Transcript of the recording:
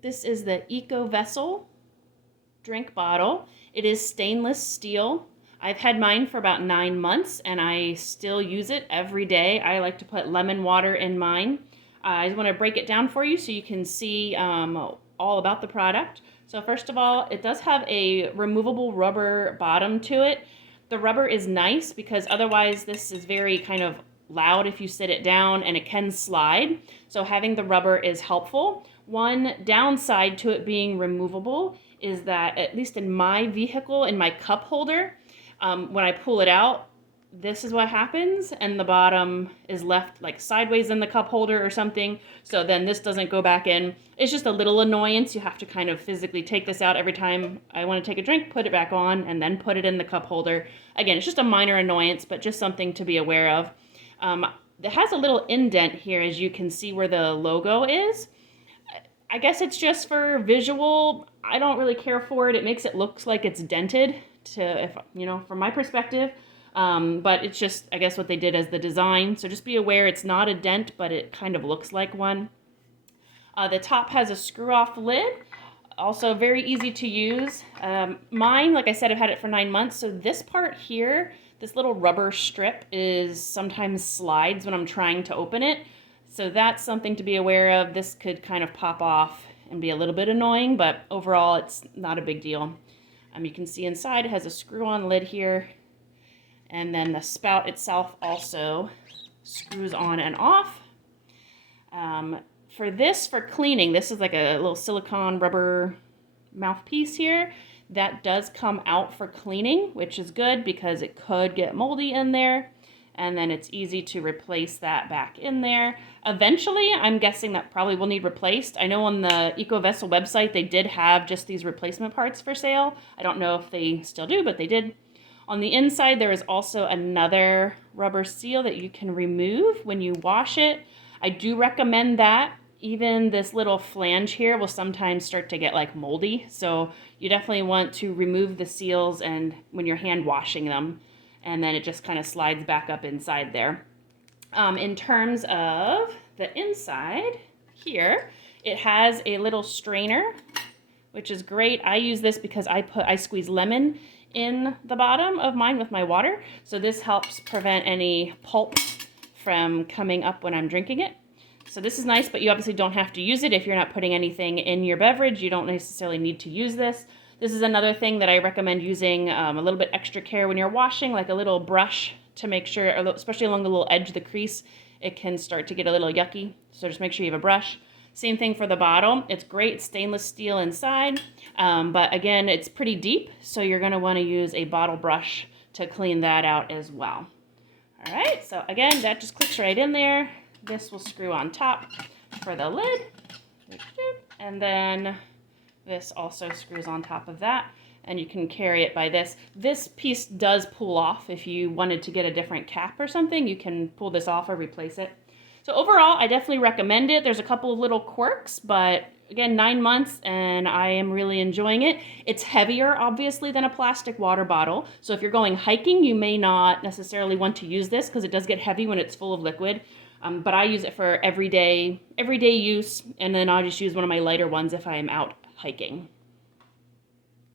This is the Ecovessel drink bottle. It is stainless steel. I've had mine for about 9 months and I still use it every day. I like to put lemon water in mine. I just want to break it down for you so you can see all about the product. So first of all, it does have a removable rubber bottom to it. The rubber is nice because otherwise this is very kind of loud if you sit it down, and it can slide. So having the rubber is helpful. One downside to it being removable is that, at least in my vehicle, in my cup holder, when I pull it out, this is what happens, and the bottom is left like sideways in the cup holder or something, so then this doesn't go back in. It's just a little annoyance. You have to kind of physically take this out every time I want to take a drink, put it back on, and then put it in the cup holder. Again, it's just a minor annoyance, but just something to be aware of. It has a little indent here, as you can see, where the logo is. I guess it's just for visual. I don't really care for it. It makes it look like it's dented, from my perspective. But it's just, I guess, what they did as the design. So just be aware it's not a dent, but it kind of looks like one. The top has a screw-off lid. Also very easy to use. Mine, like I said, I've had it for 9 months. So this part here, this little rubber strip, is sometimes slides when I'm trying to open it. So that's something to be aware of. This could kind of pop off and be a little bit annoying, but overall it's not a big deal. You can see inside it has a screw-on lid here. And then the spout itself also screws on and off. For cleaning, this is like a little silicone rubber mouthpiece here. That does come out for cleaning, which is good because it could get moldy in there. And then it's easy to replace that back in there. Eventually, I'm guessing that probably will need replaced. I know on the Ecovessel website, they did have just these replacement parts for sale. I don't know if they still do, but they did. On the inside, there is also another rubber seal that you can remove when you wash it. I do recommend that. Even this little flange here will sometimes start to get like moldy. So you definitely want to remove the seals and when you're hand washing them. And then it just kind of slides back up inside there. In terms of the inside here, it has a little strainer, which is great. I use this because I squeeze lemon in the bottom of mine with my water. So this helps prevent any pulp from coming up when I'm drinking it. So this is nice, but you obviously don't have to use it if you're not putting anything in your beverage. You don't necessarily need to use this. This is another thing that I recommend using a little bit extra care when you're washing, like a little brush to make sure, especially along the little edge of the crease, it can start to get a little yucky. So just make sure you have a brush. Same thing for the bottle. It's great. It's stainless steel inside, but again, it's pretty deep, so you're going to want to use a bottle brush to clean that out as well. All right, so again, that just clicks right in there. This will screw on top for the lid, and then this also screws on top of that, and you can carry it by this. This piece does pull off. If you wanted to get a different cap or something, you can pull this off or replace it. So overall, I definitely recommend it. There's a couple of little quirks, but again, 9 months, and I am really enjoying it. It's heavier, obviously, than a plastic water bottle. So if you're going hiking, you may not necessarily want to use this because it does get heavy when it's full of liquid. But I use it for everyday use, and then I'll just use one of my lighter ones if I am out hiking.